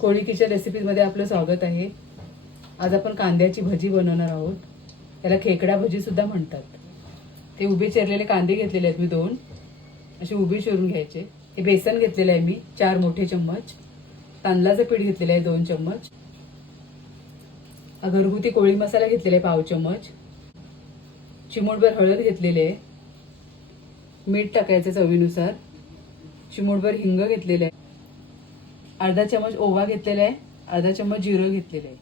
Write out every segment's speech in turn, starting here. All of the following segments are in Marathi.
कोळी किचन रेसिपीमध्ये आपलं स्वागत आहे. आज आपण कांद्याची भजी बनवणार आहोत. त्याला खेकडा भजी सुद्धा म्हणतात. ते उभे चिरलेले कांदे घेतलेले आहेत मी दोन. असे उभे चिरून घ्यायचे. हे बेसन घेतलेलं आहे मी चार मोठे चम्मच. तांदळाचं पीठ घेतलेलं आहे दोन चम्मच. घरगुती कोळी मसाला घेतलेला आहे पाव चम्मच. चिमूटभर हळद घेतलेली आहे. मीठ टाकायचं चवीनुसार. चिमूटभर हिंग घेतलेलं आहे. अर्धा चमच ओवा घेतलेला आहे अर्धा चमच जिरं घेतलेलं आहे.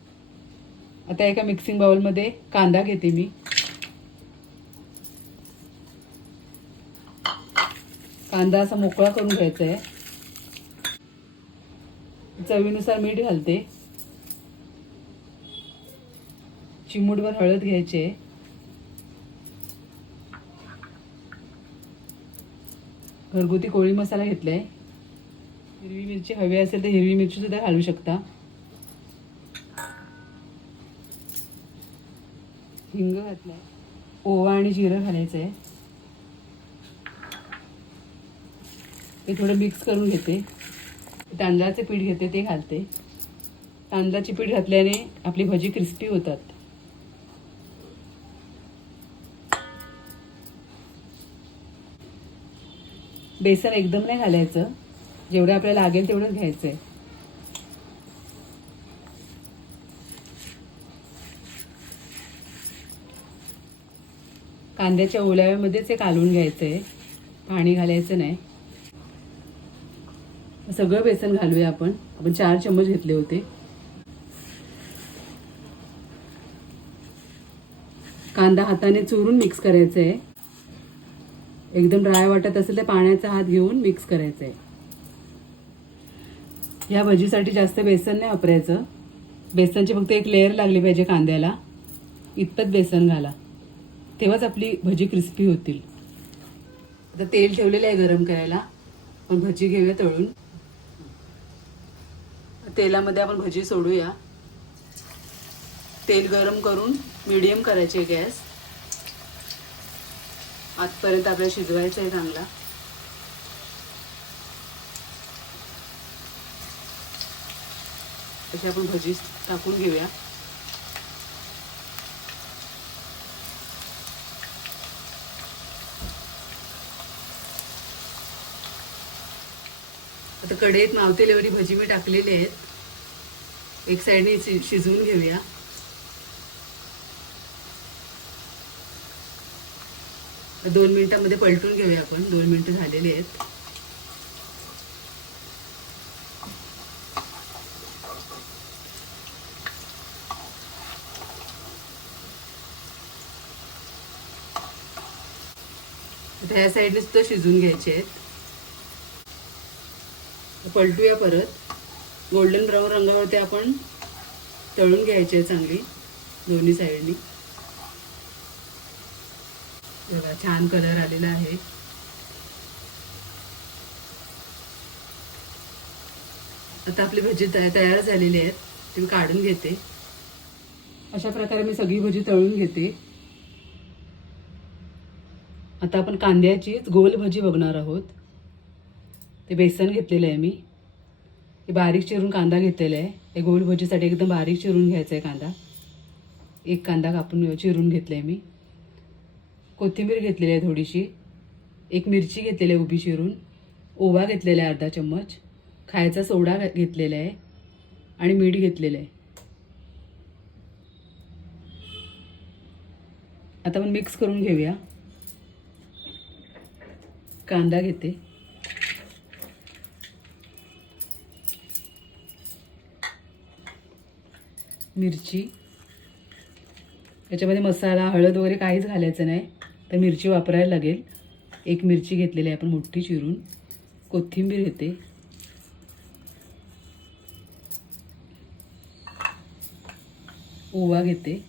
आता एका मिक्सिंग बाउलमध्ये कांदा घेते मी. कांदा असा मोकळा करून घ्यायचा आहे. चवीनुसार मीठ घालते. चिमूटभर हळद घ्यायची आहे. घरगुती कोळी मसाला घेतला आहे हिरवी मिरची हवी असेल तर हिरवी मिरची सुद्धा घालू शकता. हिंग घातला ओवा आणि जिरं घालायचं आहे ते थोडं मिक्स करून घेते. तांदळाचे पीठ घेते ते घालते. तांदळाचे पीठ घातल्याने आपली भजी क्रिस्पी होतात. बेसन एकदम नाही घालायचं. जेवढं आपल्याला लागेल तेवढंच घ्यायचं आहे कांद्याच्या ओलाव्यामध्येच हे कालवून घ्यायचं आहे पाणी घालायचं नाही. सगळं बेसन घालूया आपण. आपण चार चम्मच घेतले होते. कांदा हाताने चुरून मिक्स करायचं आहे एकदम ड्राय वाटत असेल तर पाण्याचा हात घेऊन मिक्स करायचं आहे ह्या भजीसाठी जास्त बेसन नाही वापरायचं. बेसनची फक्त एक लेअर लागली पाहिजे कांद्याला. इतपत बेसन घाला. तेव्हाच आपली भजी क्रिस्पी होतील. आता तेल ठेवलेलं आहे गरम करायला. आपण भजी घेऊया तळून. तेलामध्ये आपण भजी सोडूया. तेल गरम करून मीडियम करायचे गॅस. आतपर्यंत आपल्याला शिजवायचं आहे चांगला. तशी आपण भजी टाकून घेऊया. आता कढईत मावतेल एवढी भजी मी टाकलेली आहेत. एक साईडने शि- शिजवून घेऊया. दोन मिनिटांमध्ये पलटून घेऊया आपण. दोन मिनिटं झालेली आहेत. आता ह्या साईडने सुद्धा शिजून घ्यायचे आहेत. पलटूया परत. गोल्डन ब्राऊन रंगावरती आपण तळून घ्यायचे आहे चांगली दोन्ही साईडनी. बघा छान कलर आलेला आहे. आता आपली भजी तयार झालेली आहेत. ती मी काढून घेते. अशा प्रकारे मी सगळी भजी तळून घेते. आता आपण कांद्याचीच गोल भजी बघणार आहोत. ते बेसन घेतलेलं आहे मी. हे बारीक चिरून कांदा घेतलेला आहे. हे गोल भजीसाठी एकदम बारीक चिरून घ्यायचा आहे कांदा. एक कांदा कापून चिरून घेतला आहे मी. कोथिंबीर घेतलेली आहे थोडीशी. एक मिरची घेतलेली आहे उभी चिरून. ओवा घेतलेला आहे अर्धा चम्मच. खायचा सोडा घेतलेला आहे. आणि मीठ घेतलेलं आहे. आता आपण मिक्स करून घेऊया. कांदा घेते. मिरची. याच्यामध्ये मसाला हळद वगैरे काहीच घालायचं नाही. तर मिरची वापरायला लागेल. एक मिरची घेतलेली आहे आपण मोठी चिरून. कोथिंबीर घेते. ओवा घेते.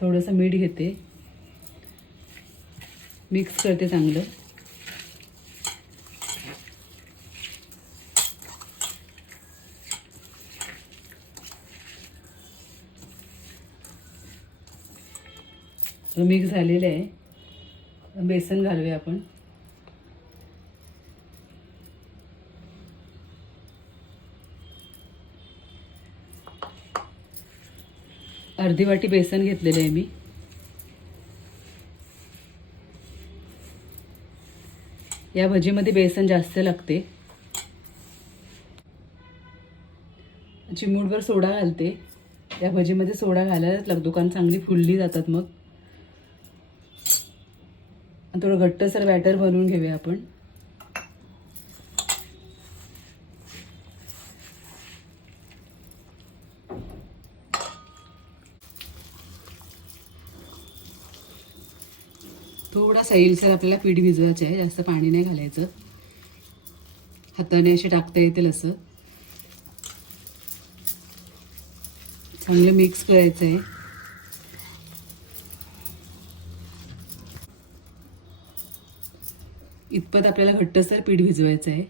थोडंसं मीठ घेते. मिक्स करते चांगलं. मिक्स झालेलं आहे. बेसन घालूया आपण. अर्धी वाटी बेसन घेतलेलं आहे मी. या भजीमध्ये बेसन जास्त लागते. चिमूटभर सोडा घालते. या भजीमध्ये सोडा घालायलाच लागतो कारण चांगली फुलली जातात मग. आणि थोडं घट्टसर बॅटर बनवून घेऊया आपण. थोडा सैलसर आपल्याला पीठ भिजवायचं आहे जास्त पाणी नाही घालायचं. हाताने असे टाकता येतील असं. चांगलं मिक्स करायचं आहे. इतपत आपल्याला घट्टसर पीठ भिजवायचं आहे.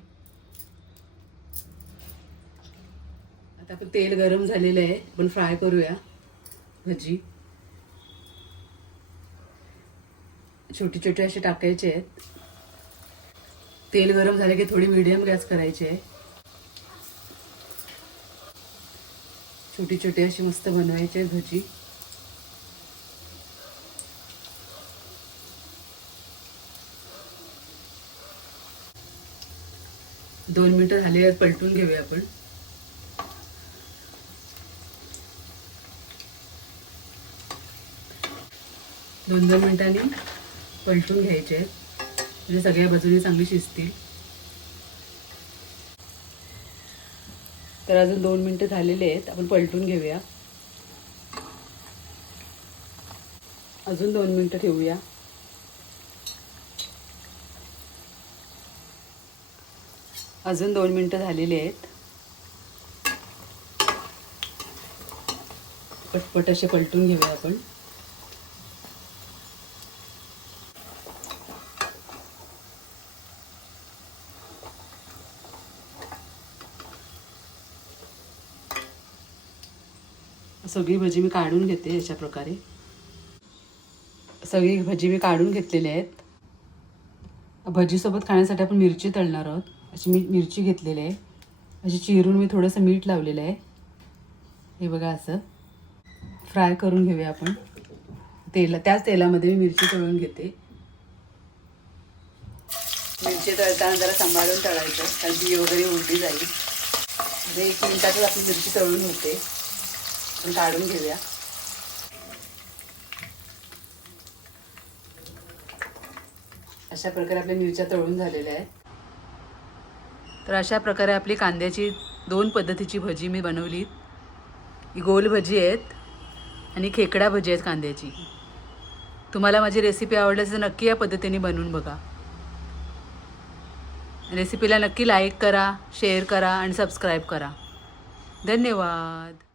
आता आपण तेल गरम झालेलं आहे आपण फ्राय करूया. भजी. छोटे छोटे असे टाकायचे आहेत. तेल गरम झाले की थोडी मीडियम गॅस करायची आहे. छोटी छोटी अशी मस्त बनवायची आहे भजी. दोन मिनटं झाली पलटून घेऊया आपण. दोन दोन मिनिटांनी पलटून घ्यायचे आहेत. म्हणजे सगळ्या बाजूने चांगली शिजतील. तर अजून दोन मिनटं झालेले आहेत. आपण पलटून घेऊया. अजून दोन मिनिटं ठेवूया. अजून दोन मिनटं झालेली आहेत. पटपट असे पलटून घेऊया आपण. सगळी भजी मी काढून घेते अशा प्रकारे. सगळी भजी मी काढून घेतलेली आहेत. भजीसोबत खाण्यासाठी आपण मिरची तळणार आहोत. अशी मी मिरची घेतलेली आहे. अशी चिरून मी थोडंसं मीठ लावलेलं आहे. हे बघा असं. फ्राय करून घेऊया आपण. तेला त्याच तेलामध्ये मी मिरची तळून घेते. मिरची तळताना जरा सांभाळून तळायचं कारण ती वगैरे उलटी जाईल. एक मिनिटातच आपली मिरची तळून होते. आपण काढून घेऊया. अशा प्रकारे आपल्या मिरच्या तळून झालेल्या आहेत. तर अशा प्रकारे आपली कांद्याची दोन पद्धतीची भजी मी बनवली. ही गोल भजी आहेत आणि खेकडा भजी आहेत कांद्याची. तुम्हाला माझी रेसिपी आवडल्यास तर नक्की या पद्धतीने बनवून बघा. रेसिपीला नक्की लाईक करा शेअर करा आणि सबस्क्राईब करा. धन्यवाद.